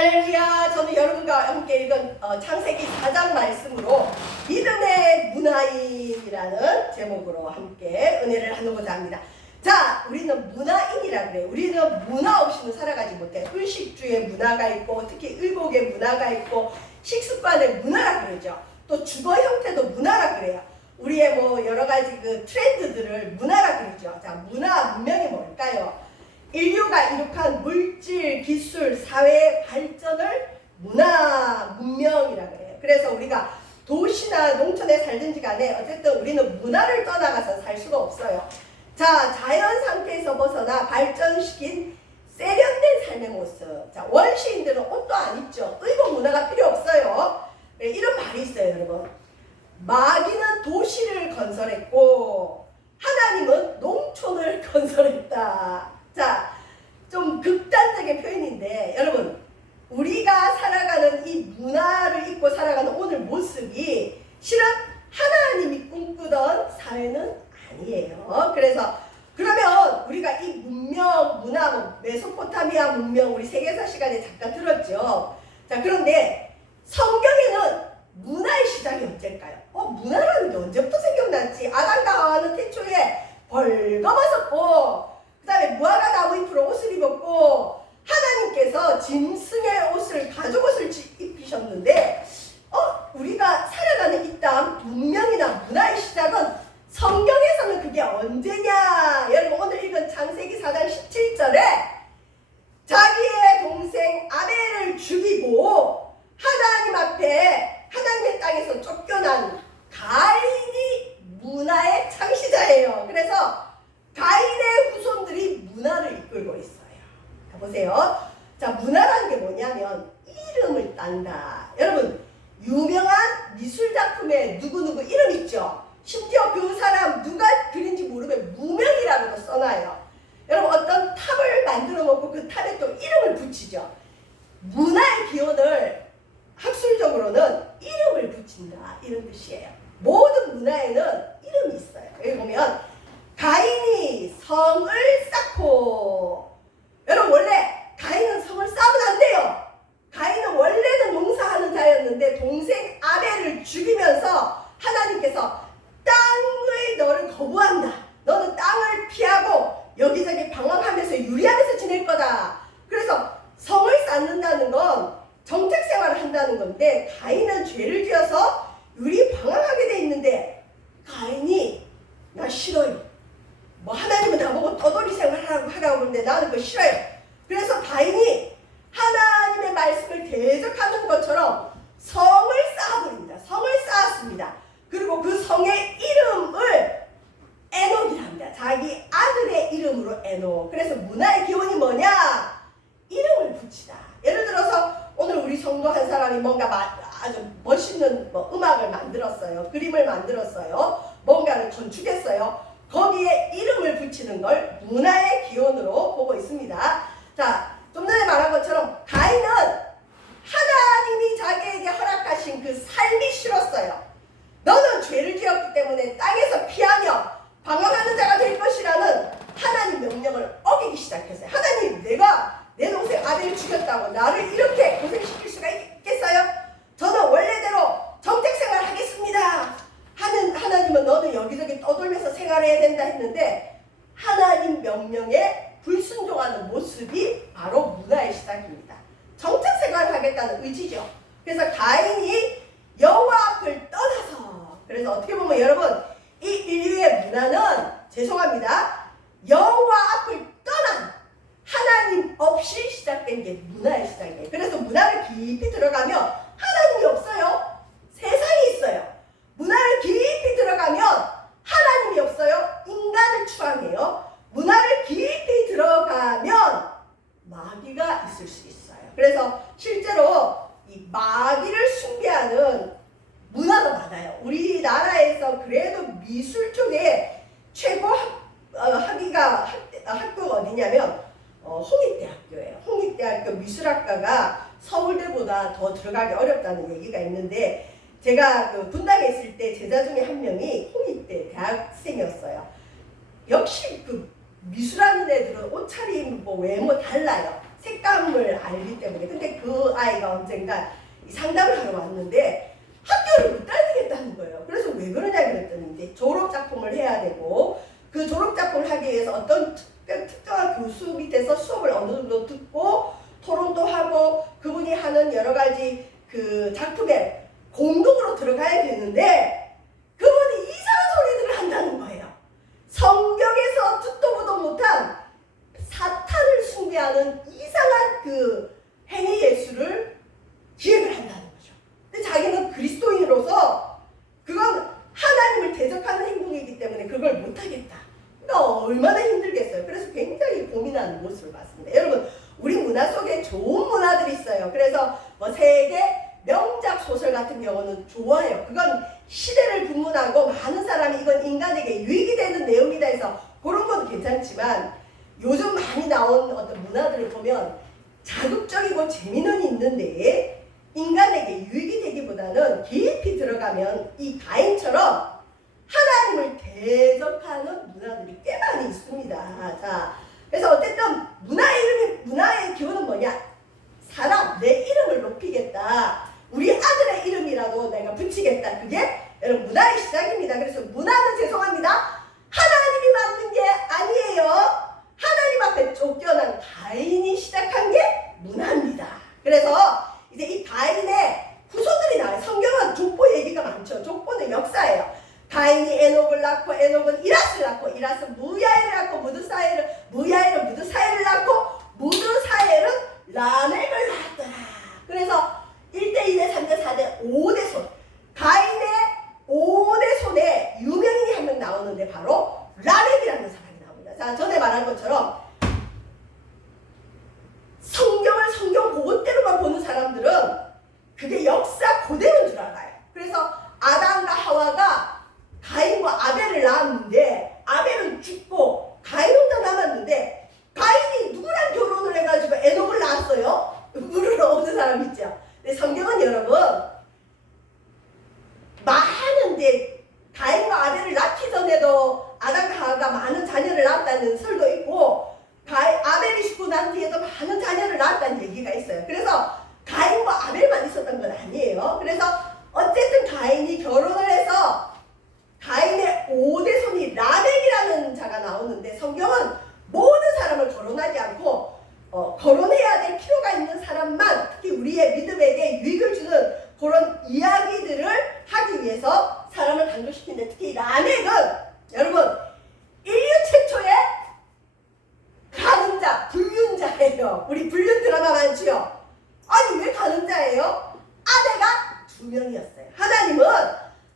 할렐루야. 저는 여러분과 함께 읽은 창세기 4장 말씀으로 믿음의 문화인이라는 제목으로 함께 은혜를 나누고자 합니다. 자, 우리는 문화인이라 그래요. 우리는 문화 없이는 살아가지 못해. 의식주의 문화가 있고, 특히 의복의 문화가 있고, 식습관의 문화라 그러죠. 또 주거 형태도 문화라 그래요. 우리의 뭐 여러 가지 그 트렌드들을 문화라 그러죠. 자, 문화, 문명이 뭘까요? 인류가 이룩한 물질, 기술, 사회의 발전을 문화, 문명이라 그래요. 그래서 우리가 도시나 농촌에 살든지 간에 어쨌든 우리는 문화를 떠나가서 살 수가 없어요. 자, 자연 상태에서 벗어나 발전시킨 세련된 삶의 모습. 자, 원시인들은 옷도 안 입죠. 의복 문화가 필요 없어요. 네, 이런 말이 있어요, 여러분. 마귀는 도시를 건설했고 하나님은 농촌을 건설했다. 자, 좀 극단적인 표현인데 여러분, 우리가 살아가는 이 문화를 입고 살아가는 오늘 모습이 실은 하나님이 꿈꾸던 사회는 아니에요. 그래서 그러면 우리가 이 문명, 문화, 뭐 메소포타미아 문명 우리 세계사 시간에 잠깐 들었죠. 자, 그런데 성경에는 문화의 시작이 언제일까요? 문화라는 게 언제부터 생겨났지? 아담과 하와는 태초에 벌거벗었고 그 다음에 무화과 나무 잎으로 옷을 입었고 하나님께서 짐승의 옷을 가죽옷을 입히셨는데 우리가 살아가는 이 땅 문명이나 문화의 시작은 성경에서는 그게 언제냐? 여러분 오늘 읽은 창세기 4장 17절에 자기의 동생 아벨을 죽이고 하나님 앞에 하나님의 땅에서 쫓겨난 가인이 문화의 창시자예요. 그래서 가인의 후손들이 문화를 이끌고 있어요. 자, 보세요. 자, 문화라는 게 뭐냐면 이름을 딴다. 여러분, 유명한 미술작품에 누구누구 이름 있죠? 심지어 그 사람 누가 그린지 모르면 무명이라고도 써놔요. 여러분, 어떤 탑을 만들어 놓고 그 탑에 또 이름을 붙이죠. 문화의 기원을 학술적으로는 이름을 붙인다. 이런 뜻이에요. 모든 문화에는 이름이 있어요. 여기 보면 가인이 성을 쌓고, 여러분 원래 가인은 성을 쌓으면 안 돼요. 가인은 원래는 농사하는 자였는데 동생 아벨을 죽이면서 하나님께서 땅의 너를 거부한다. 너는 땅을 피하고 여기저기 방황하면서 유리하면서 지낼 거다. 그래서 성을 쌓는다는 건 정책 생활을 한다는 건데 가인은 죄를 지어서 유리 방황하게 돼 있는데 가인이 나 싫어요. 뭐 하나님은 나보고 떠돌이 생활하라고 그러는데 나는 그거 싫어요. 그래서 가인이 하나님의 말씀을 대적하는 것처럼 성을 쌓아버립니다. 성을 쌓았습니다. 그리고 그 성의 이름을 에녹이라 합니다. 자기 아들의 이름으로 에녹. 그래서 문화의 기원이 뭐냐? 이름을 붙이다. 예를 들어서 오늘 우리 성도 한 사람이 뭔가 아주 멋있는 음악을 만들었어요. 그림을 만들었어요. 뭔가를 건축했어요. 거기에 이름을 붙이는 걸 문화의 기원으로 보고 있습니다. 자, 좀 전에 말한 것처럼 가인은 하나님이 자기에게 허락하신 그 삶이 싫었어요. 너는 죄를 지었기 때문에 땅에서 피하며 방황하는 자가 될 것이라는 하나님 명령을 어기기 시작했어요. 하나님, 내가 내 동생 아벨을 죽였다고 나를 이렇게 고생시킬 수가 있겠어요? 저는 원래대로 정책생활 하겠습니다. 하나님은 너는 여기저기 떠돌면서 생활해야 된다 했는데 하나님 명령에 불순종하는 모습이 바로 문화의 시작입니다. 정책생활을 하겠다는 의지죠. 그래서 가인이 여호와 앞을 떠나서, 그래서 어떻게 보면 여러분 이 인류의 문화는 죄송합니다. 여호와 앞을 떠난 하나님 없이 시작된 게 문화의 시작이에요. 그래서 문화를 깊이 들어가면 하나님이 없어요. 세상이 있어요. 문화를 깊이 들어가면 하나님이 없어요. 인간을 추앙해요. 문화를 깊이 들어가면 마귀가 있을 수 있어요. 그래서 실제로 이 마귀를 숭배하는 문화도 많아요. 우리나라에서 그래도 미술 쪽에 최고 학교가 어디냐면 홍익대학교예요. 홍익대학교 미술학과가 서울대보다 더 들어가기 어렵다는 얘기가 있는데 제가 그 분당에 있을 때 제자 중에 한 명이 홍익대 대학생이었어요. 역시 그 미술하는 애들은 옷차림, 외모 달라요. 색감을 알기 때문에. 근데 그 아이가 언젠가 이 상담을 하러 왔는데 학교를 못 다니겠다는 거예요. 그래서 왜 그러냐 그랬더니 이제 졸업 작품을 해야 되고 그 졸업 작품을 하기 위해서 어떤 특정한 교수 밑에서 수업을 어느 정도 듣고 토론도 하고 그분이 하는 여러 가지 그 작품에 공동으로 들어가야 되는데 그분이 이상한 소리들을 한다는 거예요. 성경에서 듣도 보도 못한 사탄을 숭배하는 이상한 그 행위 예술을 기획을 한다는 거죠. 근데 자기는 그리스도인으로서 그건 하나님을 대적하는 행동이기 때문에 그걸 못하겠다. 그러니까 얼마나 힘들겠어요. 그래서 굉장히 고민하는 모습을 봤습니다. 여러분, 우리 문화 속에 좋은 문화들이 있어요. 그래서 뭐 세계 명작 소설 같은 경우는 좋아요. 그건 시대를 불문하고 많은 사람이 이건 인간에게 유익이 되는 내용이다 해서 그런 건 괜찮지만 요즘 많이 나온 어떤 문화들을 보면 자극적이고 재미는 있는데 인간에게 유익이 되기보다는 깊이 들어가면 이 가인처럼 하나님을 대적하는 문화들이 꽤 많이 있습니다. 자, 그래서 어쨌든 문화의 기본은 뭐냐? 사람, 내 이름을 높이겠다. 우리 아들의 이름이라도 내가 붙이겠다. 그게 여러분 문화의 시작입니다. 그래서 문화는 죄송합니다. 하나님이 만든 게 아니에요. 하나님 앞에 쫓겨난 가인이 시작한 게 문화입니다. 그래서 이제 이 가인의 후손들이 나와요. 성경은 족보 얘기가 많죠. 족보는 역사예요. 가인이 에녹을 낳고 에녹은 이라스를 낳고 이라스는 무야엘을 낳고 무야엘은 무드사엘을 낳고 무드사엘은 라멕을 낳았더라. 그래서 1대 2대 3대 4대 5대 손 가인의 5대 손에 유명인이 한 명 나오는데 바로 라멕이라는 사람이 나옵니다. 자, 전에 말한 것처럼 성경을 성경 그것대로만 보는 사람들은 그게 역사 그대로인 줄 알아요. 그래서 아담과 하와가 가인과 아벨을 낳았는데 아벨은 죽고 가인 혼자 남았는데 가인이 누구랑 결혼을 해가지고 에녹을 낳았어요? 물으러 오는 사람 있죠. 근데 성경은 여러분 많은데 가인과 아벨을 낳기 전에도 아담과 하와가 많은 자녀를 낳았다는 설도 있고 아벨이 죽고 난 뒤에도 많은 자녀를 낳았다는 얘기가 있어요. 그래서 가인과 아벨만 있었던 건 아니에요. 그래서 어쨌든 가인이 결혼을 해서 가인의 5대 손이 라멕이라는 자가 나오는데 성경은 모든 사람을 거론하지 않고 거론해야 될 필요가 있는 사람만 특히 우리의 믿음에게 유익을 주는 그런 이야기들을 하기 위해서 사람을 강조시키는데 특히 라멕은 여러분 인류 최초의 가늠자, 불륜자예요. 우리 불륜 드라마 많지요? 아니 왜 가늠자예요? 아내가 2명이었어요. 하나님은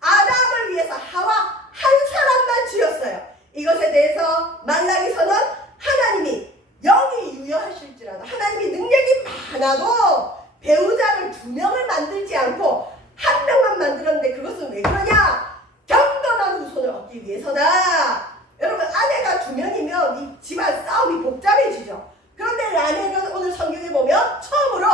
아담을 위해서 하와 한 사람만 지었어요. 이것에 대해서 말라기서는 하나님이 영이 유효하실지라도 하나님이 능력이 많아도 배우자를 2명을 만들지 않고 1명만 만들었는데 그것은 왜 그러냐? 경건한 후손을 얻기 위해서다. 여러분 아내가 2명이면 이 집안 싸움이 복잡해지죠. 그런데 라멕은 오늘 성경에 보면 처음으로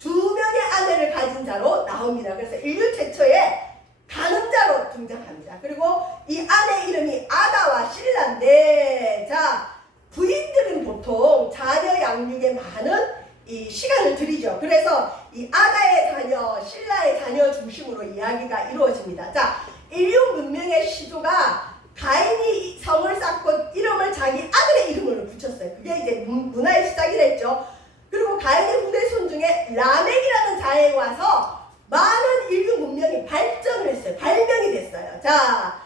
2명의 아내를 가진 자로 나옵니다. 그래서 인류 최초의 가늠자로 등장합니다. 그리고 이 아내 이름이 아다와 실라인데 자 부인들은 보통 자녀 양육에 많은 이 시간을 들이죠. 그래서 이 아다의 자녀, 실라의 자녀 중심으로 이야기가 이루어집니다. 자, 인류 문명의 시조가 가인이 성을 쌓고 이름을 자기 아들의 이름으로 붙였어요. 그게 이제 문화의 시작이랬죠. 그리고 가인의 후대손 중에 라멕이라는 자에 와서 많은 인류 문명이 발전을 했어요. 발명이 됐어요. 자,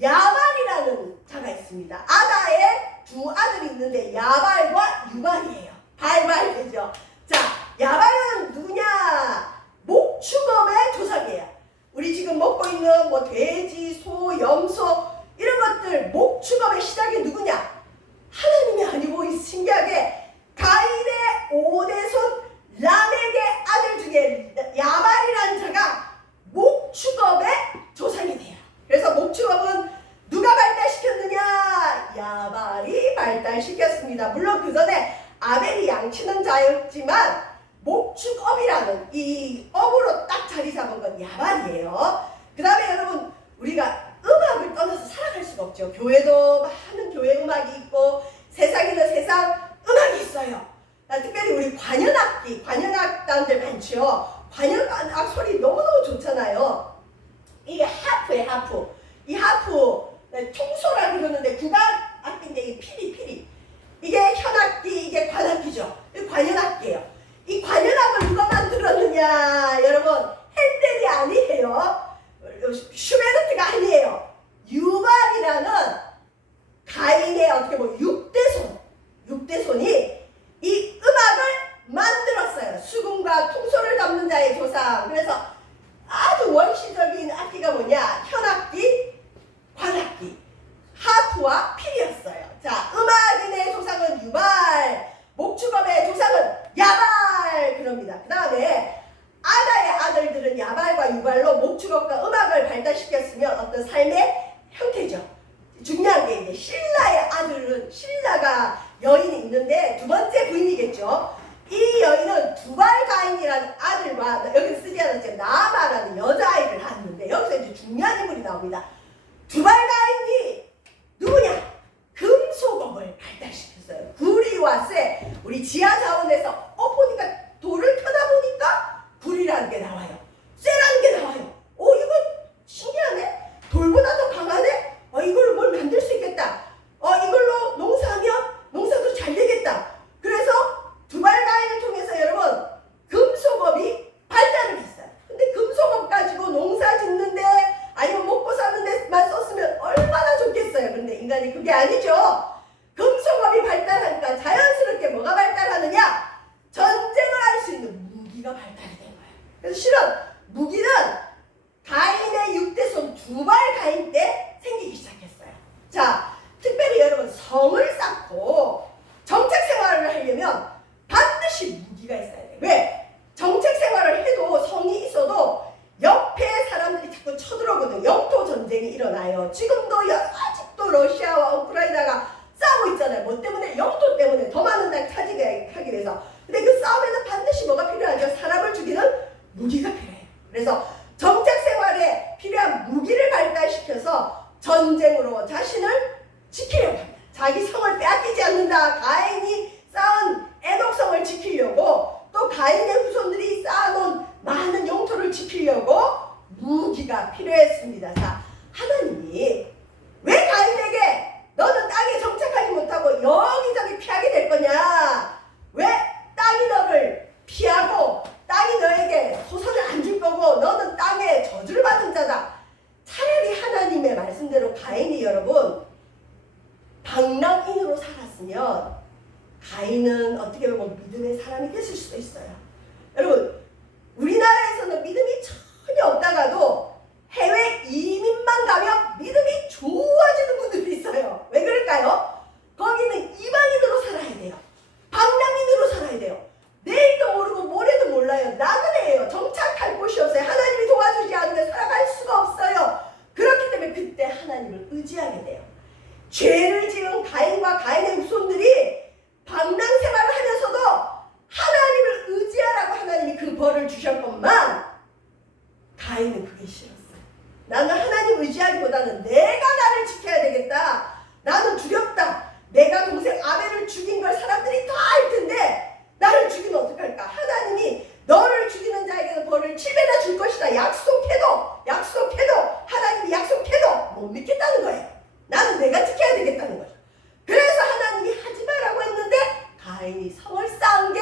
야발이라는 자가 있습니다. 아다의 2 아들이 있는데 야발과 유발이에요. 발발되죠. 자, 야발은 누구냐? 목축업의 조상이에요. 우리 지금 먹고 있는 뭐 돼지, 소, 염소 이런 것들 목축업의 시작이 누구냐? 하나님이 아니고 신기하게 가인의 5대 손 라멕의 아들 중에 야발이라는 자가 목축업의 조상이 돼요. 그래서 목축업은 누가 발달시켰느냐? 야발이 발달시켰습니다. 물론 그 전에 아벨이 양치는 자였지만 목축업이라는 이 업으로 딱 자리 잡은 건 야발이에요. 그 다음에 여러분 우리가 음악을 떠나서 살아갈 수가 없죠. 교회도 많은 교회 음악이 있고 세상에는 세상 음악이 있어요. 특별히 우리 관현악기, 관현악단들 많죠. 관현악 소리 너무너무 좋잖아요. 이게 하프예요, 하프. 이 하프, 통소라고 그러는데 국악악기인데 이게 피리. 이게 현악기, 이게 관악기죠. 이 관현악기예요. 이 관현악을 누가 만들었느냐, 여러분, 핸델이 아니에요. 슈베르트가 아니에요. 유발이라는 가인의 어떻게 보면 6대손이 이 음악을 만들었어요. 수금과 통소를 담는 자의 조상. 그래서 아주 원시적인 악기가 뭐냐? 현악기, 관악기, 하프와 필이었어요. 자, 음악인의 조상은 유발, 목축업의 조상은 야발 그럽니다. 그 다음에 아다의 아들들은 야발과 유발로 목축업과 음악을 발달시켰으면 어떤 삶의 형태죠. 중요한 게 이제 신라의 아들은 신라가 여인이 있는데 두 번째 부인이겠죠. 이 여인은 두발가인이라는 아들과 여기 쓰지 않았죠. 나아마라는 여자아이를 낳았는데 여기서 이제 중요한 인물이 나옵니다. 두발가인이 누구냐? 금속업을 발달시켰어요. 구리와 쇠. 우리 지하자원에서 보니까 돌을 펴다 보니까 구리라는 게 나와요. 쇠라는 게 나와요. 이거 신기하네. 돌보다 더 강하네. 이걸로 뭘 만들 수 있겠다. 이걸로 농사하면 농사도 잘 되겠다. 그래서 두발가인을 통해서 여러분 금속업이 발달을 했어요. 근데 금속업 가지고 농사 짓는데 아니면 먹고 사는 데만 썼으면 얼마나 좋겠어요. 근데 인간이 그게 아니죠. 금속업이 발달하니까 자연스럽게 뭐가 발달하느냐? 전쟁을 할 수 있는 무기가 발달이 된 거예요. 그래서 실은 무기는 가인의 6대손 두발가인 때 생기기 시작했어요. 자, 특별히 여러분 성을 쌓고 정책 생활을 하려면 반드시 무기가 있어야 돼요. 왜? 정책 생활을 해도 성이 있어도 옆에 사람들이 자꾸 쳐들어오거든요. 영토 전쟁이 일어나요. 지금도 아직도 러시아와 우크라이나가 싸우고 있잖아요. 뭐 때문에? 영토 때문에 더 많은 땅 차지하기 위해서. 근데 그 싸움에는 반드시 뭐가 필요하죠? 사람을 죽이는 무기가 필요해요. 그래서 정책 생활에 필요한 무기를 발달시켜서 전쟁으로 자신을 지키려고 합니다. 자기 성을 빼앗기지 않는다. 가인이 쌓은 에녹성을 지키려고 또 가인의 후손들이 쌓아놓은 많은 영토를 지키려고 무기가 필요했습니다. 자, 하나님이 왜 가인에게 너는 땅에 정착하지 못하고 여기저기 피하게 될 거냐? 왜 땅이 너를 피하고 땅이 너에게 소선을 안 줄 거고 너는 땅에 저주를 받은 자다. 차라리 하나님의 말씀대로 가인이 여러분 방랑인으로 살았으면 가인은 어떻게 보면 믿음의 사람이 됐을 수도 있어요. 여러분 우리나라에서는 믿음이 전혀 없다가도 해외 이민만 가면 믿음이 좋아지는 분들이 있어요. 왜 그럴까요? 거기는 이방인으로 살아야 돼요. 방랑인으로 살아야 돼요. 내일도 모르고 모레도 몰라요. 나그네예요. 정착할 곳이 없어요. 하나님이 도와주지 않으면 살아갈 수가 없어요. 그렇기 때문에 그때 하나님을 의지하게 돼요. 죄를 지은 가인과 가인의 후손들이 방랑 생활을 하면서도 하나님을 의지하라고 하나님이 그 벌을 주셨건만 가인은 그게 싫었어요. 나는 하나님 의지하기보다는 내가 나를 지켜야 되겠다. 나는 두렵다. 내가 동생 아벨을 죽인 걸 사람들이 다 알 텐데 나를 죽이면 어떡할까? 하나님이 너를 죽이는 자에게는 벌을 7배나 줄 것이다. 약속해도 하나님이 약속해도 못 믿겠다는 거예요. 나는 내가 지켜야 되겠다는 거죠. 그래서 하나님이 하지 마라고 했는데 가인이 성을 쌓은 게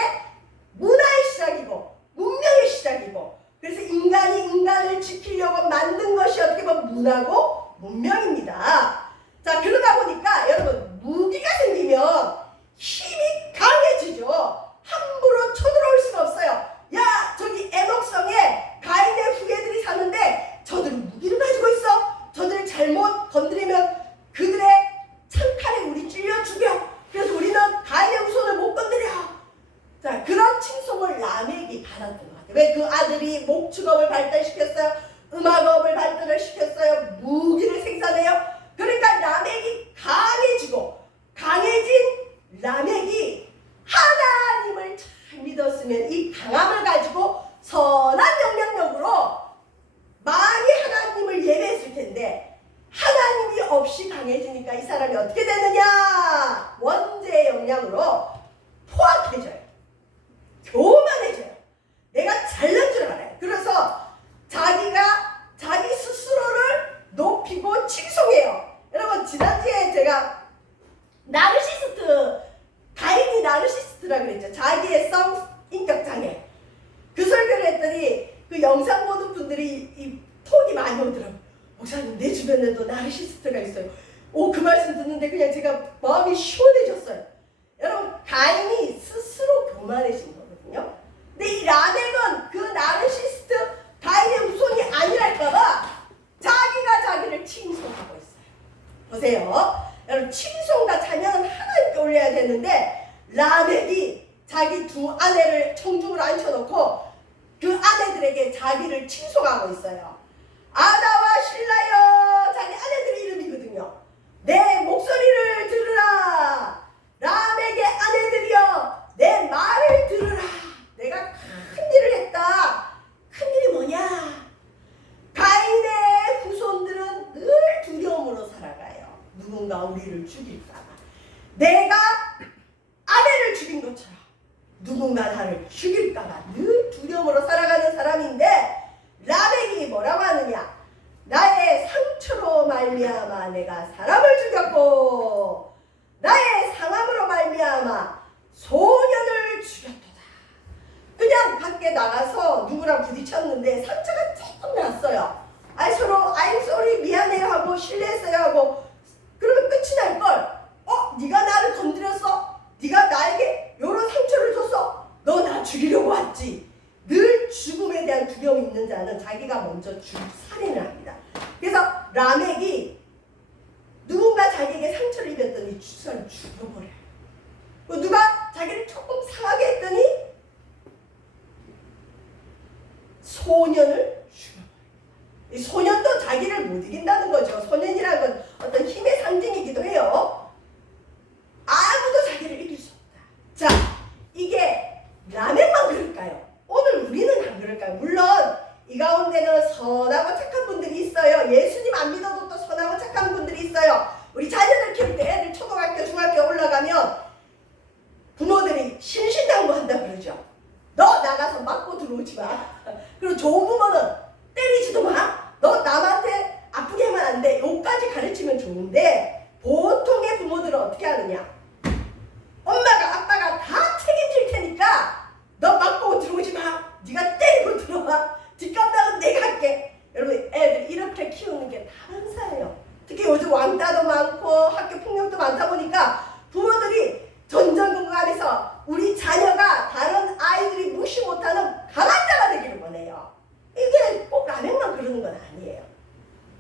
문화의 시작이고 문명의 시작이고 그래서 인간이 인간을 지키려고 만든 것이 어떻게 보면 문화고 문명입니다. 자, 그러다 보니까 여러분 무기가 생기면 힘이 강해지죠. 함부로 쳐들어올 수가 없어요. 야, 저기 에녹성에 가인의 후예들이 사는데 저들은 무기를 가지고 있어. 저들을 잘못 건드리면 그들의 창칼에 우리 찔려 죽여. 그래서 우리는 가인의 후손을 못 건드려. 자, 그런 칭송을 라멕이 받았던 것 같아요. 왜? 그 아들이 목축업을 발달시켰어요. 음악업을 발달을 시켰어요. 무기를 생산해요. 그러니까 라멕이 강해진 라멕이 하나님을 잘 믿었으면 이 강함을 가지고 선한 영향력으로 많이 하나님을 예배했을 텐데 하나님이 없이 강해지니까 이 사람이 어떻게 되느냐? 원죄의 영향으로 포악해져요. 영상 보는 분들이 이 톡이 많이 오더라고요. 목사님, 내 주변에도 나르시스트가 있어요. 그 말씀 듣는데 그냥 제가 마음이 시원해졌어요. 여러분, 가인이 스스로 교만해진 거거든요. 근데 이 라멕은 그 나르시스트 가인의 후손이 아니랄까봐 자기가 자기를 칭송하고 있어요. 보세요. 여러분, 칭송과 찬양은 하나님께 올려야 되는데 라멕이 자기 두 아내를 청중으로 앉혀놓고 그 아내들에게 자기를 칭송하고 있어요. 아다와 실라여, 자기 아내들의 이름이거든요. 내 목소리를 들으라. 라멕의 아내들이여, 내 말을 들으라. 내가 큰 일을 했다. 큰 일이 뭐냐? 가인의 후손들은 늘 두려움으로 살아가요. 누군가 우리를 죽일까봐. 내가 아내를 죽인 것처럼 누군가 나를 죽일까봐 늘 두려움으로 살아가는 사람인데, 라멕이 뭐라고 하느냐? 나의 상처로 말미암아 내가 사람을 죽였고 나의 상함으로 말미암아 소년을 죽였도다. 그냥 밖에 나가서 누구랑 부딪혔는데 상처가 조금 났어요. 서로 I'm sorry, 미안해요 하고 실례했어요 하고 그러면 끝이 날걸. 네가 나를 건드렸어? 네가 나에게 이런 상처를 줬어? 너 나 죽이려고 왔지? 늘 죽음에 대한 두려움이 있는 자는 자기가 먼저 살인을 합니다. 그래서 라멕이 누군가 자기에게 상처를 입혔더니 주사를 죽여버려요. 누가 자기를 조금 상하게 했더니 소년을 죽여버려요. 이 소년도 자기를 못 이긴다는 거죠. 소년이라는 건 어떤 힘의 상징이기도 해요. 아무도 자기를 이길 수 없다. 자, 이게 라멕만 그럴까요? 오늘 우리는 안 그럴까요? 물론 이 가운데는 선하고 착한 분들이 있어요. 예수님 안 믿어도 또 선하고 착한 분들이 있어요. 우리 자녀들 키울 때 애들 초등학교, 중학교 올라가면 부모들이 신신당부한다 그러죠. 너 나가서 맞고 들어오지 마. 그리고 좋은 부모는 때리지도 마. 너 남한테 아프게 하면 안 돼. 요까지 가르치면 좋은데, 보통의 부모들은 어떻게 하느냐? 엄마가 아빠가 다 책임질 테니까 너 맞고 들어오지 마. 네가 때리고 들어와. 뒷감당은 내가 할게. 여러분, 애들 이렇게 키우는 게 다른사예요. 특히 요즘 왕따도 많고 학교 폭력도 많다 보니까 부모들이 전전긍긍하면서 우리 자녀가 다른 아이들이 무시 못하는 강한 자가 되기를 원해요. 이게 꼭 라멕만 그러는 건 아니에요.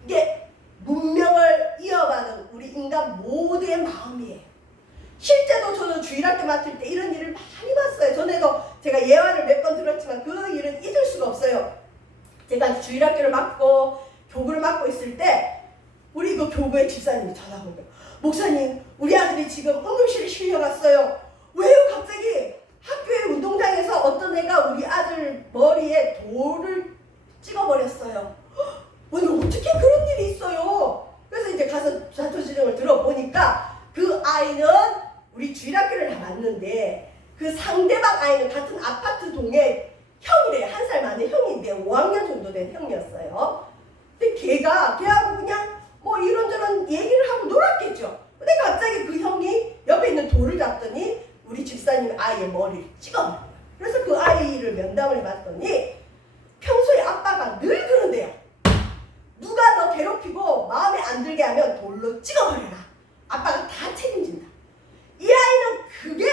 이게 문명을 이어가는 우리 인간 모두의 마음이에요. 실제로 저는 주일학교 맡을 때 이런 일을 많이 봤어요. 전에도 제가 예화를 몇 번 들었지만 그 일은 잊을 수가 없어요. 제가 주일학교를 맡고 교구를 맡고 있을 때 우리 그 교구의 집사님이 전화가 온 거예요. 목사님, 우리 아들이 지금 응급실에 실려갔어요. 왜요? 갑자기 학교의 운동장에서 어떤 애가 우리 아들 머리에 돌을 찍어버렸어요. 아니, 어떻게 그런 일이 있어요? 그래서 이제 가서 자초지종을 들어보니까 그 아이는 우리 주일학교를 다 갔는데 그 상대방 아이는 같은 아파트 동에 형이래요. 한 살 많은 형인데 5학년 정도 된 형이었어요. 근데 걔하고 그냥 뭐 이런저런 얘기를 하고 놀았겠죠. 근데 갑자기 그 형이 옆에 있는 돌을 잡더니 우리 집사님 아이의 머리를 찍어버려요. 그래서 그 아이를 면담을 해봤더니 평소에 아빠가 늘 그런데요. 누가 너 괴롭히고 마음에 안 들게 하면 돌로 찍어버려라. 아빠가 다 책임진다. 이 아이는 그게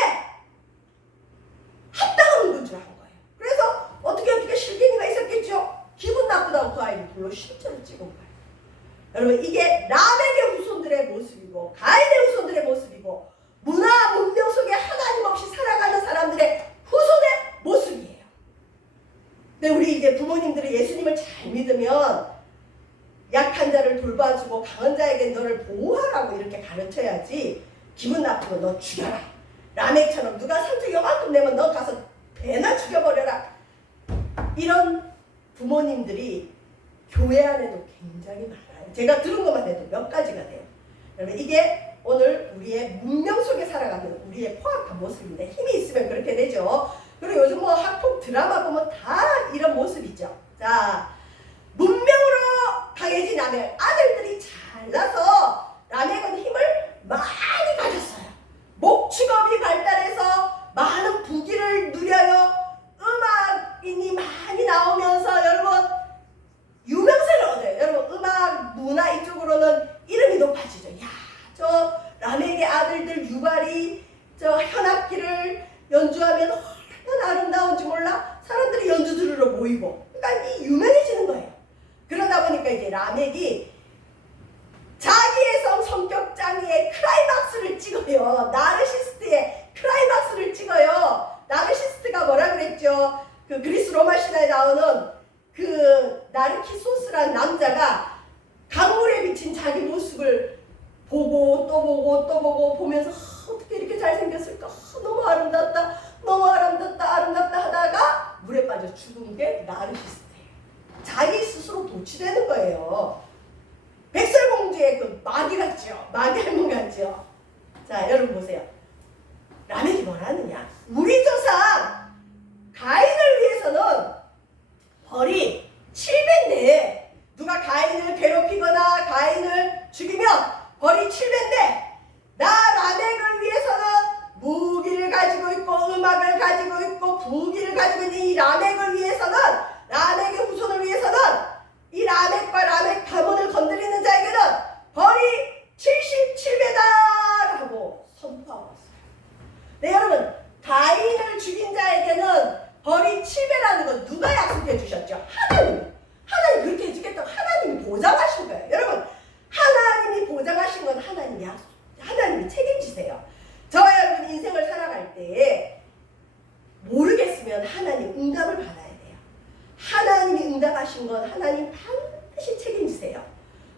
합당한 건 줄 아는 거예요. 그래서 어떻게 실갱이가 있었겠죠. 기분 나쁘다고 그 아이를 돌로 실제로 찍은 거예요. 여러분, 이게 라멕의 후손들의 모습이고 가인의 후손들의 모습이고 문화 문명 속에 하나님 없이 살아가는 사람들의 후손의 모습이에요. 근데 우리 이제 부모님들이 예수님을 잘 믿으면 약한 자를 돌봐주고 강한 자에게 너를 보호하라고 이렇게 가르쳐야지, 기분 나쁘고 너 죽여라. 라멕처럼 누가 상처 요만큼 내면 너 가서 배나 죽여버려라. 이런 부모님들이 교회 안에도 굉장히 많아요. 제가 들은 것만 해도 몇 가지가 돼요. 여러분, 이게 오늘 우리의 문명 속에 살아가는 우리의 포악한 모습인데, 힘이 있으면 그렇게 되죠. 그리고 요즘 뭐 학폭 드라마 보면 다 이런 모습이죠. 자, 문명으로 강해진 라멕, 아들들이 잘나서 라멕은 힘을 많이 가졌어요. 목축업이 발달해서 많은 부귀를 누려요. 음악인이 많이 나오면서 여러분 보이고, 그러니까 이 유명해지는 거예요. 그러다 보니까 이제 라멕이 자기의 성격 장애의 클라이막스를 찍어요. 나르시스트의 클라이막스를 찍어요. 나르시스트가 뭐라 그랬죠? 그 그리스 로마 신화에 나오는 그 나르키소스라는 남자가 강물에 비친 자기 모습을 보고 또 보고 또 보고 보면서 어떻게 이렇게 잘생겼을까? 너무 아름답다. 너무 아름답다. 아름답다 하다가 물에 빠져 죽은 게 나르시스트예요. 자기 스스로 도취되는 거예요. 백설공주의 그 마귀 같죠? 마귀 할머니 같죠? 자, 여러분 보세요. 라멕이 뭘 하느냐? 우리 조상 가인을 위해서는 벌이 7배인데 누가 가인을 괴롭히거나 가인을 죽이면 벌이 7배인데 나 라멕을 위해서는 무기를 가지고 있고 음악을 가지고 있고 부기를 가지고 있는 이 라멕을 위해서는 라멕의 후손을 위해서는 이 라멕과 라멕 가문을 건드리는 자에게는 벌이 77배다 라고 선포하고 있어요. 네, 여러분, 가인을 죽인 자에게는 벌이 7배라는 건 누가 약속해 주셨죠? 하나님. 하나님 그렇게 해주겠다고 하나님이 보장하신 거예요. 여러분, 하나님이 보장하신 건 하나님이 약속, 하나님이 책임지세요. 저와 여러분 인생을 살아갈 때 모르겠으면 하나님 응답을 받아야 돼요. 하나님이 응답하신 건 하나님 반드시 책임지세요.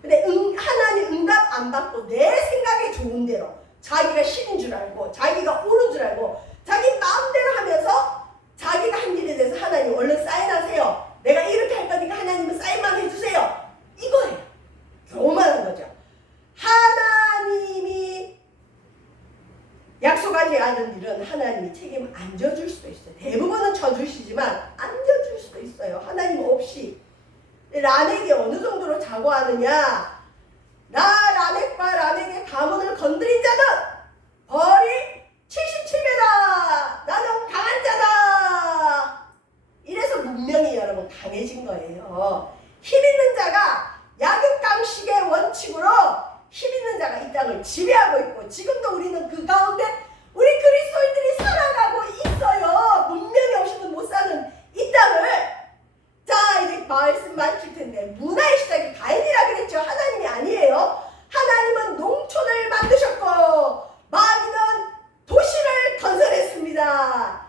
근데 하나님 응답 안 받고 내 생각에 좋은 대로 자기가 신인 줄 알고 자기가 옳은 줄 알고 자기 마음대로 하면서 자기가 한 일에 대해서 하나님 얼른 사인하세요. 내가 이렇게 할 거니까 하나님은 사인만 해주세요. 이거예요. 교만한 거죠. 하나님이 약속하지 않은 일은 하나님이 책임 안 져줄 수도 있어요. 대부분은 져주시지만 안 져줄 수도 있어요. 하나님 없이. 라멕이 어느 정도로 자고하느냐? 나 라멕과 라멕의 가문을 건드린 자는 벌이 77배다. 나는 강한 자다. 이래서 문명이 여러분 강해진 거예요. 힘 있는 자가 약육강식의 원칙으로 힘 있는 자가 이 땅을 지배하고 있고 지금도 우리는 그 가운데 우리 그리스도인들이 살아가고 있어요. 문명이 없이는 못 사는 이 땅을. 자, 이제 말씀 마칠 텐데 문화의 시작이 가인이라 그랬죠. 하나님이 아니에요. 하나님은 농촌을 만드셨고 마귀는 도시를 건설했습니다.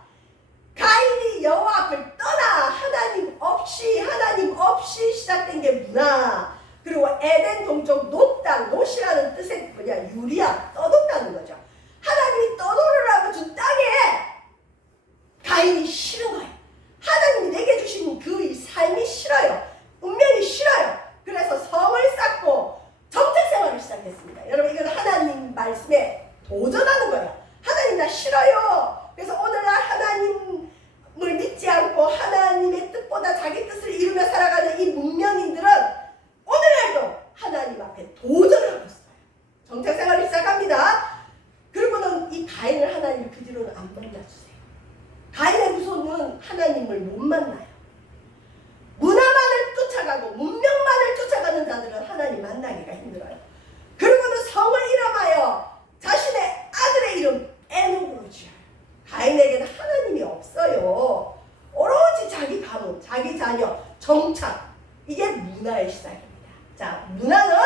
가인이 여호와 앞을 떠나 하나님 없이 시작된 게 문화. 그리고 에덴 동쪽 놋땅, 놋이라는 뜻의 뭐냐, 유리야, 떠돈다는 거죠. 하나님이 떠돌으라고 준 땅에 가인이 싫은 거예요. 하나님이 내게 주신 그 삶이 싫어요. 운명이 싫어요. 그래서 성을 쌓고 정책 생활을 시작했습니다. 여러분, 이건 하나님 말씀에 도전하는 거예요. 하나님 나 싫어요. 그래서 오늘날 하나님을 믿지 않고 하나님의 뜻보다 자기 뜻을 이루며 살아가는 이 문명인들은 오늘날도 하나님 앞에 도전하고 있어요. 정책 생활을 시작합니다. 그리고는 이 가인을 하나님이 그 뒤로는 안 만나주세요. 가인의 후손은 하나님을 못 만나요. 문화만을 쫓아가고 문명만을 쫓아가는 자들은 하나님 만나기가 힘들어요. 그리고는 성을 이름하여 자신의 아들의 이름 에녹으로 지어요. 가인에게는 하나님이 없어요. 오로지 자기 가문, 자기 자녀, 정착. 이게 문화의 시작입니다. 자, 문화는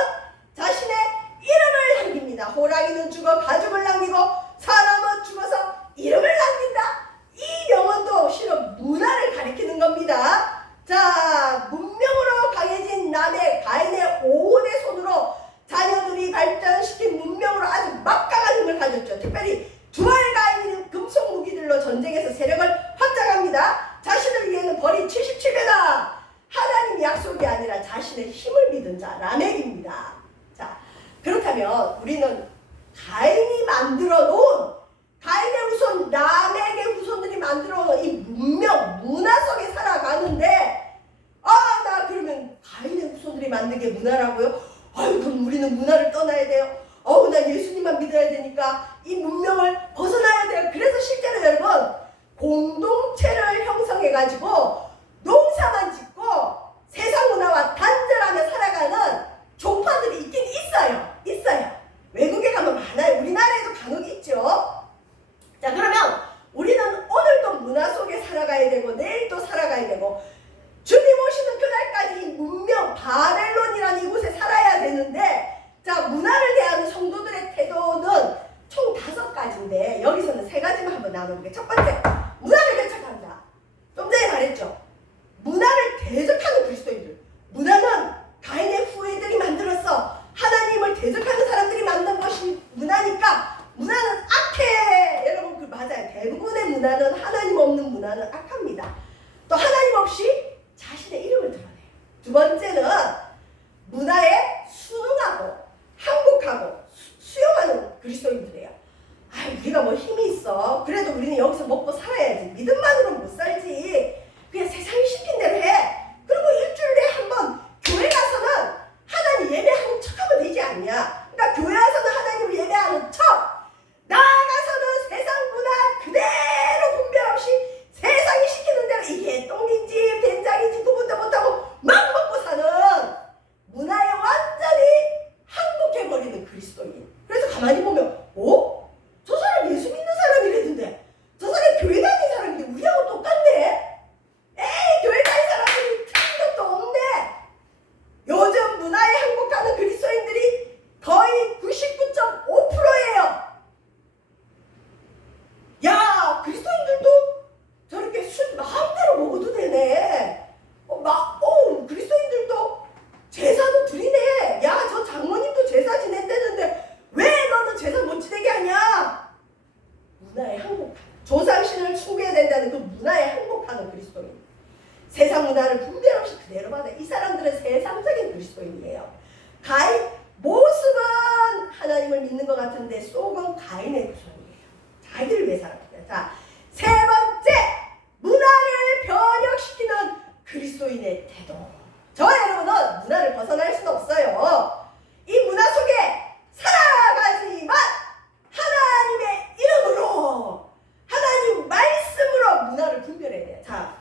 자신의 이름을 남깁니다. 호랑이는 죽어 가죽을 남기고 사람은 죽어서 이름을 남긴다. 이 명언도 실은 문화를 가리키는 겁니다. 자, 문명으로 강해진 라멕 가인의 5대 손으로 자녀들이 발전시킨 문명으로 아주 막강한 힘을 가졌죠. 특별히 두알 가인은 금속 무기들로 전쟁에서 세력을 확장합니다. 자신을 위해는 벌이 77배다. 하나님 약속이 아니라 자신의 힘을 믿은 자 라멕입니다. 자, 그렇다면 우리는 가인이 만들어 놓은 가인의 후손 라멕의 후손들이 만들어 놓은 이 문명 문화 속에 살아가는데 나 그러면 가인의 후손들이 만든 게 문화라고요? 아유, 그럼 우리는 문화를 떠나야 돼요. 난 예수님만 믿어야 되니까 이 문명을 벗어나야 돼요. 그래서 실제로 여러분 공동체를 형성해가지고 농사만 짓고 세상 문화와 단절하며 살아가는 종파들이 있긴 있어요. 외국에 가면 많아요. 우리나라에도 간혹 있죠. 자, 그러면 우리는 오늘도 문화 속에 살아가야 되고 내일도 살아가야 되고 없이 자신의 이름을 드러내요. 두 번째는 문화에 순응하고 항복하고 수용하는 그리스도인들이에요. 아, 우리가 뭐 힘이 있어. 그래도 우리는 여기서 먹고 살아야지. 믿음만으로는 못 살지. 그냥 세상이 시킨 대로 해. 그리고 일주일에 한 번 교회 가서는 하나님 예배하는 척하면 되지 않냐. 그러니까 교회 와서는 하나님을 예배하는 척, 나아가서는 세상 문화 그대로 분별 없이 세상이 시키는 대로 이게 똥인지 된장인지 구분도 못하고 막 먹고 사는 문화에 완전히 항복해버리는 그리스도인. 그래서 가만히 보면 저 사람 예수 믿는 사람이랬는데 저 사람 교회 다니는 사람인데 우리하고 똑같네? 에이, 교회 다니는 사람들이 틀린 것도 없네. 요즘 문화에 항복하는 그리스도인들이 거의 99.5%예요. 야, 그리스도인들도 저렇게 술 마음대로 먹어도 되네. 그리스도인들도 제사도 드리네. 야, 저 장모님도 제사 지낸다는데 왜 너는 제사 못 지내게 하냐? 문화에 항복하는, 조상신을 숭배해야 된다는 그 문화에 항복하는 그리스도인. 세상 문화를 분별 없이 그대로 받아. 이 사람들은 세상적인 그리스도인이에요. 모습은 하나님을 믿는 것 같은데 속은 가인의 구성이에요. 자기를 위해 살아갑니다. 자, 세 번째, 문화를 변혁시키는 그리스도인의 태도. 저와 여러분은 문화를 벗어날 수는 없어요. 이 문화 속에 살아가지만 하나님의 이름으로, 하나님 말씀으로 문화를 분별해야 돼요. 자,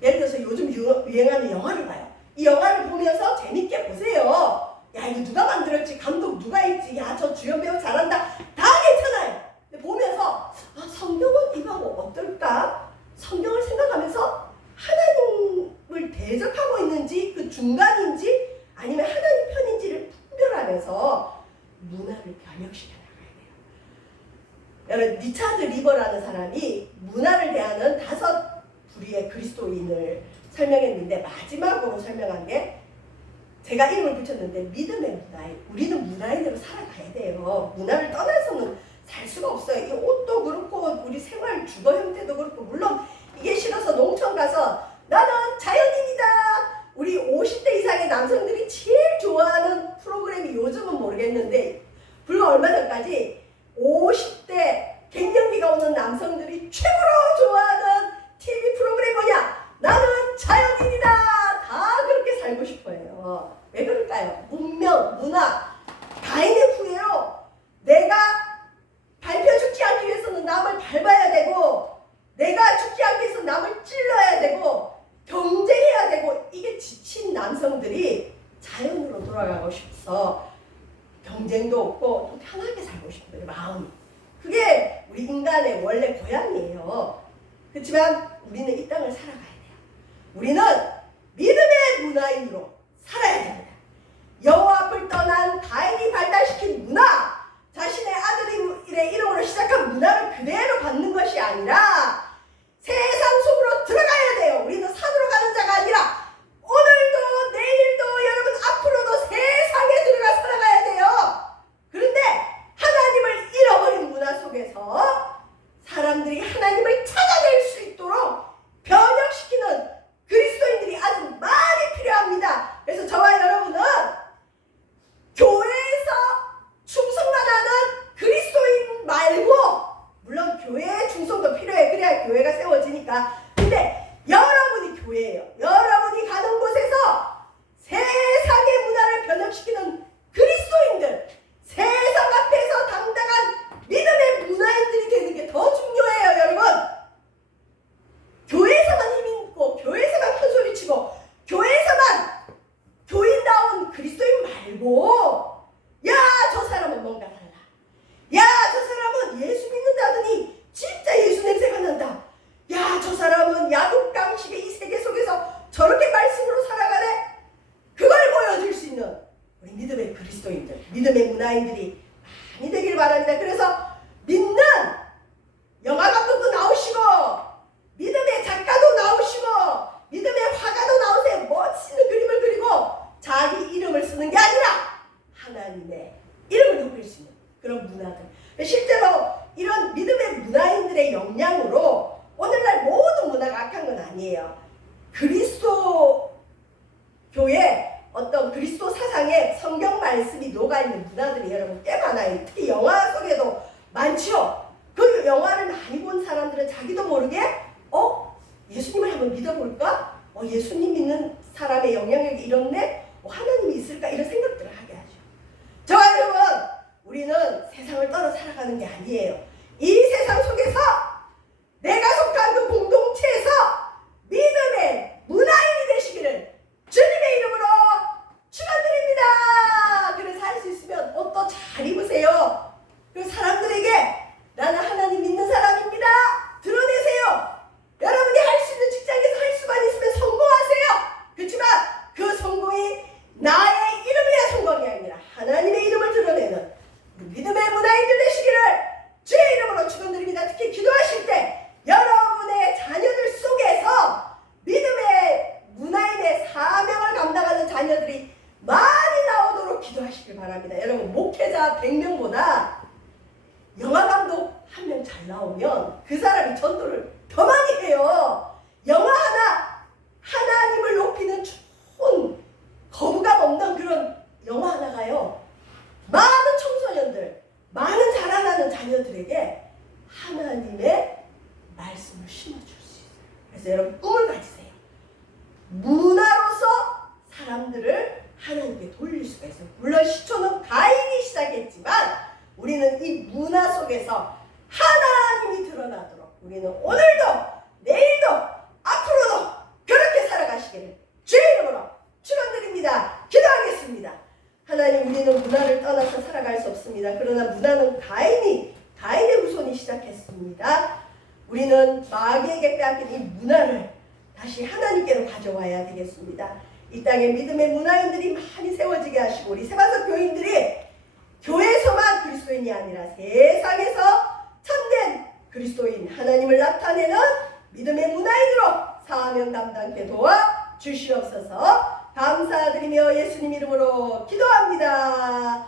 예를 들어서 요즘 유행하는 영화를 봐요. 이 영화를 보면서 재밌게 보세요. 야, 이거 누가 만들었지? 감독 누가 했지? 야, 저 주연 배우 잘한다. 다 괜찮아요. 근데 보면서 성경은 이거하고 어떨까? 성경을 생각하면서 하나님을 대적하고 있는지 그 중간인지 아니면 하나님 편인지를 분별하면서 문화를 변혁시켜 나가야 돼요. 여러분, 리차드 리버라는 사람이 문화를 대하는 5부류의 그리스도인을 설명했는데 마지막으로 설명한 게, 제가 이름을 붙였는데 믿음의 문화인. 우리는 문화인으로 살아가야 돼요. 문화를 떠나서는 살 수가 없어요. 이 옷도 그렇고 우리 생활 주거 형태도 그렇고, 물론 이게 싫어서 농촌 가서 나는 자연인이다. 우리 50대 이상의 남성들이 제일 좋아하는 프로그램이, 요즘은 모르겠는데 불과 얼마 전까지 50대 갱년기가 오는 남성들이 최고로 좋아하는 TV 프로그램이 뭐냐? 나는 자연인이다. 다 그렇게 살고 싶어요. 왜 그럴까요? 문명, 문화, 가인의 후예로 내가 밟혀 죽지 않기 위해서는 남을 밟아야 되고, 내가 죽지 않기 위해서 남을 찔러야 되고, 경쟁해야 되고, 이게 지친 남성들이 자연으로 돌아가고 싶어서 경쟁도 없고 좀 편하게 살고 싶은 거예요, 마음이. 그게 우리 인간의 원래 고향이에요. 그렇지만 우리는 이 땅을 살아가야 돼요. 우리는 믿음의 문화인으로 살아야 됩니다. 여호와 앞을 떠난 가인이 발달시킨 문화, 자신의 아들의 이름으로 시작한 문화를 그대로 받는 것이 아니라 세상 속으로 들어가야 돼요. 우리는 산으로 가는 자가 아니라 오늘도 내일도 여러분 앞으로도 세상에 들어가 살아가야 돼요. 그런데 하나님을 잃어버린 문화 속에서 사람들이 하나님을 찾아낼 수 있도록 변혁시키는 그리스도인들이 아주 많이 필요합니다. 그래서 저와 여러분은 교회에서 충성만 하는 그리스도인 말고, 물론 교회에 충성도 필요해. 그래야 교회가 세워지니까. 근데 여러분이 교회예요. 여러분이 가는 곳에서 세상의 문화를 변혁시키는 그리스도인들, 세상 앞에서 당당한 믿음의 문화인들이 되는 게 더 중요해요, 여러분. 교회에서만 힘있고, 교회에서만 큰소리치고, 교회에서만 교인다운 그리스도인 말고, 야, 저 사람은 뭔가 달라. 야, 저 사람은 예수 믿는다더니 진짜 예수 냄새가 난다. 야, 저 사람은 야곱강식의 이 세계 속에서 저렇게 말씀으로 살아가네. 그걸 보여줄 수 있는 우리 믿음의 그리스도인들, 믿음의 문화인들이 많이 되길 바랍니다. 그래서 믿는 영화 감독도 나오시고, 믿음의 작가도 나오시고, 믿음의 화가도 나오세요. 멋있는 그림을 그리고 자기 이름을 쓰는 게 아니라 하나님의 이름을 높일 수 있는 그런 문화들. 실제로 이런 믿음의 문화인들의 영향으로 오늘날 모든 문화가 악한 건 아니에요. 그리스도교의 어떤 그리스도 사상에 성경 말씀이 녹아있는 문화들이 여러분 꽤 많아요. 특히 영화 속에도 많죠. 그 영화를 많이 본 사람들은 자기도 모르게 예수님을 한번 믿어볼까? 예수님 믿는 사람의 영향력이 이렇네? 하나님이 있을까? 이런 생각들을 하게 하죠. 저와 여러분, 우리는 세상을 떠나 살아가는 게 아니에요. 이 세상 속에서 내가 속한 그 공동체에서 믿음의 문화인이 되시기를 주님의 이름으로 축원드립니다. 그래서 할 수 있으면 옷도 잘 입으세요. 그리고 사람들에게 나는 하나님 믿는 사람입니다. 드러내세요. 여러분이 할 수 있는 직장에서 할 수만 있으면 성공하세요. 그렇지만 그 성공이 나의 이름을 위한 성공이 아니라 하나님의 이름을 드러내는 믿음의 문화인들 되시기를 주의 이름으로 축원드립니다. 특히 기도하실 때 여러분의 자녀들 속에서 믿음의 문화인의 사명을 감당하는 자녀들이 많이 나오도록 기도하시길 바랍니다. 여러분, 목회자 100명보다 영화감독 한 명 잘 나오면 그 사람이 전도를 더 많이 해요. 영화 하나, 하나님을 높이는 좋은 거부감 없는 그런 영화 하나가요, 많은 청소년들, 많은 자라나는 자녀들에게 하나님의 말씀을 심어줄 수 있어요. 그래서 여러분, 꿈을 가지세요. 문화로서 사람들을 하나님께 돌릴 수가 있어요. 물론 시초는 가인이 시작했지만 우리는 이 문화 속에서 하나님이 드러나도록 우리는 오늘도 내일도 앞으로도 그렇게 살아가시기를 주의 이름으로 축원드립니다. 기도하겠습니다. 하나님, 우리는 문화를 떠나서 살아갈 수 없습니다. 그러나 문화는 가인의 후손이 시작했습니다. 우리는 마귀에게 빼앗긴 이 문화를 다시 하나님께로 가져와야 되겠습니다. 이 땅에 믿음의 문화인들이 많이 세워지게 하시고 우리 세바석 교인들이 교회에서만 그리스도인이 아니라 세상에서 참된 그리스도인 하나님을 나타내는 믿음의 문화인으로 사명 담당케 도와 주시옵소서. 감사드리며 예수님 이름으로 기도합니다.